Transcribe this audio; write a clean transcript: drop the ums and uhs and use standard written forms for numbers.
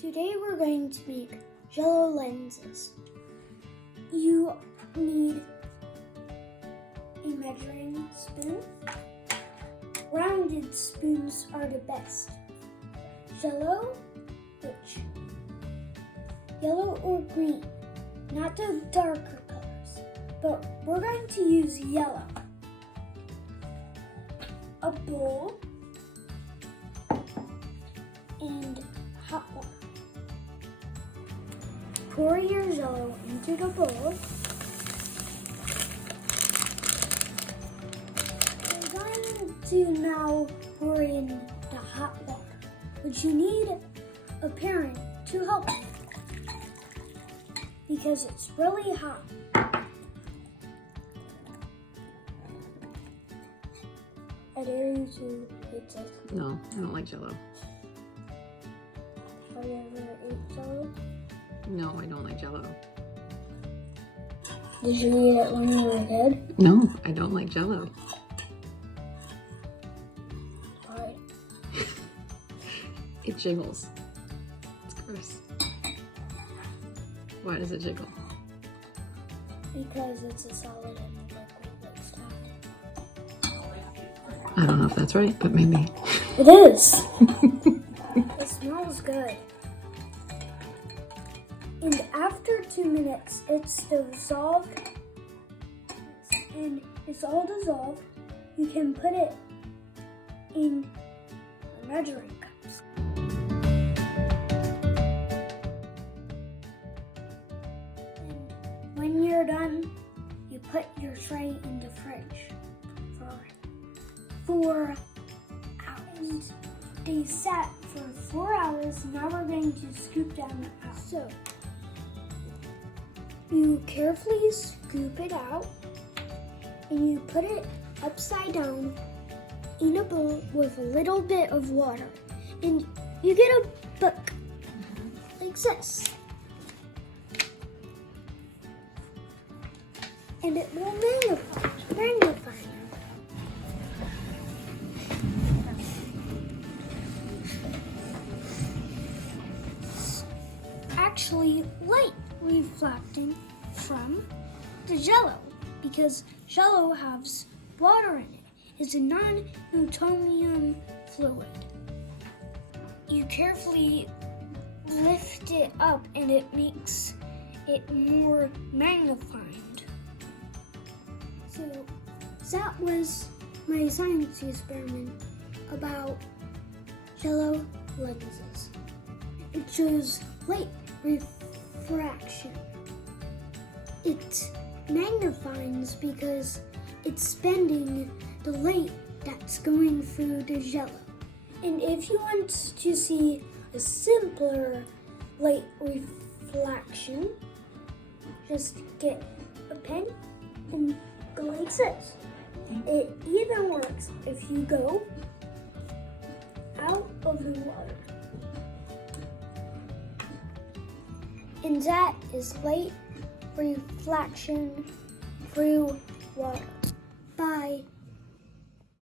Today we're going to make Jello lenses. You need a measuring spoon. Rounded spoons are the best. Jello, which yellow or green, not the darker colors, but we're going to use yellow. A bowl and hot water. Pour your Jello into the bowl. We're going to now pour in the hot water, which you need a parent to help you because it's really hot. I dare you to eat this. No, I don't like Jello. Have you ever ate Jello? No, I don't like Jello. Did you eat it when you were a kid? No, I don't like Jello. Why? It jiggles. It's gross. Why does it jiggle? Because it's a solid and liquid that's hot. I don't know if that's right, but maybe. It is. It smells good. And after 2 minutes, it's dissolved. And it's all dissolved. You can put it in measuring cups. And when you're done, you put your tray in the fridge for 4 hours. They sat for 4 hours. Now we're going to scoop them out. So you carefully scoop it out and you put it upside down in a bowl with a little bit of water. And you get a book like this. And it will magnify. Actually light reflecting from the Jello because Jello has water in it. It's a non-Newtonian fluid. You carefully lift it up and it makes it more magnified. So that was my science experiment about Jello lenses. It shows light refraction. It magnifies because it's spending the light that's going through the Jello. And if you want to see a simpler light reflection, just get a pen and go like this. It even works if you go out of the water. And that is light reflection through water. Bye.